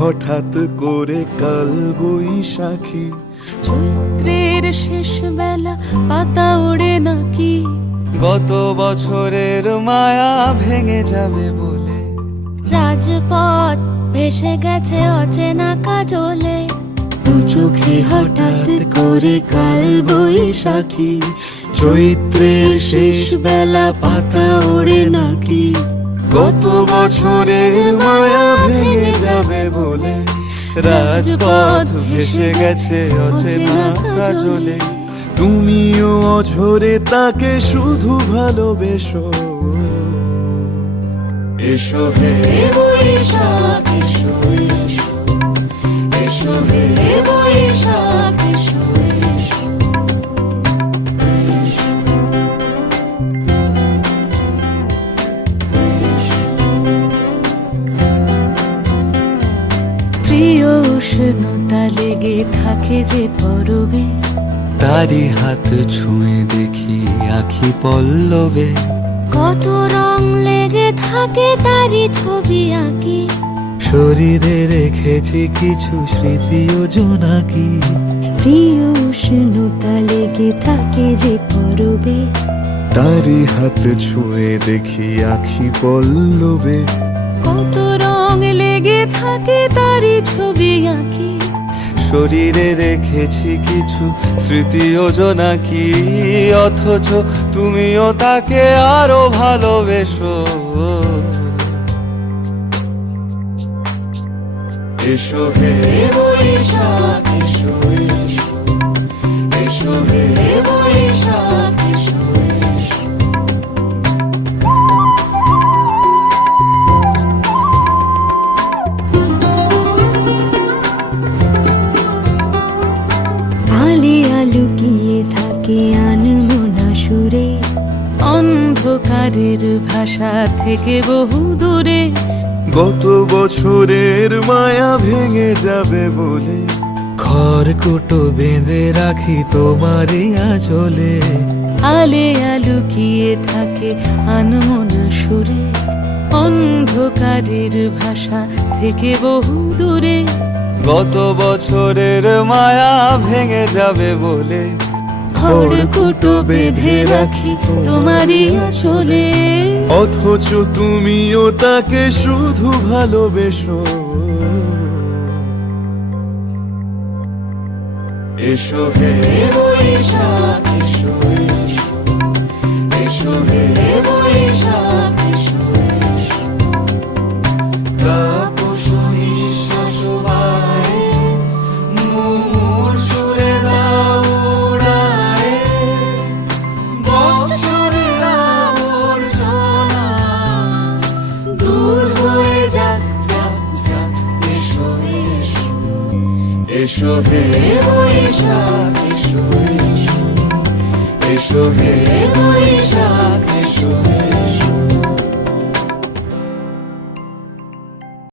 হঠাৎ করে কাল বৈশাখী। চৈত্রের শেষ বেলা পাতা ওড়ে নাকি, গত বছরের মায়া ভেঙে যাবে বলে। রাজপথ ভেসে গেছে অচেনা কাজলে, দু চোখে হঠাৎ করে কাল বৈশাখী। চৈত্রের শেষ বেলা পাতা ওড়ে নাকি, গত বছরের মায়া ভেঙে যাবে বলে। রাজপথ ভেসে গেছে অচেনা কাজলে, তুমিও অঝরে তাকে শুধু ভালোবেসো। এসো হে বৈশাখ এসো এসো, এসো হে বৈশাখ এসো এসো। প্রিয় উষ্ণতা লেগে থাকে যে পরবে, তারি হাত ছুঁয়ে দেখি আখি পল্লবে। কত রং লেগে থাকে তারই ছবি আঁকি, শরীরে রেখেছি কিছু স্মৃতি ও জোনাকি। প্রিয় উষ্ণতা লেগে থাকে যে পরবে, তারি হাত ছুঁয়ে দেখি আখি পল্লবে। কত রং লেগে থাকে তারই ছবি আঁকি, শরীরে রেখেছি কিছু স্মৃতি ও জোনাকি। অথচ তুমিও তাকে আরো ভালোবেসো। এসো হে বৈশাখ এসো এসো, এসো হে বৈশাখ এসো এসো। আলিয়া লুকিয়ে থাকে আনমনা সুরে, অন্ধকারের ভাষা থেকে বহু দূরে, গত বছরের মায়া ভেঙে যাবে বলে। খড়কুটো বেঁধে রাখি তোমারই আঁচলে। আলিয়া লুকিয়ে থাকে আনমনা সুরে, অন্ধকারের ভাষা থেকে বহু দূরে, গত বছরের মায়া ভেঙে যাবে বলে। খড়কুটো বেঁধে রাখি তোমারই আঁচলে, অথচ তুমিও তাকে শুধু ভালোবেসো। এসো হে বৈশাখ এসো এসো, এসো হে বৈশাখ এসো এসো। তাপস নিঃশ্বাস বায়ে, মুমুর সুরে দাও উড়ায়ে। বৎসরের আবর্জনা দূর হয়ে যাক যাক যাক। এসো এসো, এসো হে বৈশাখ এসো এসো, এসো হে বৈশাখ এসো।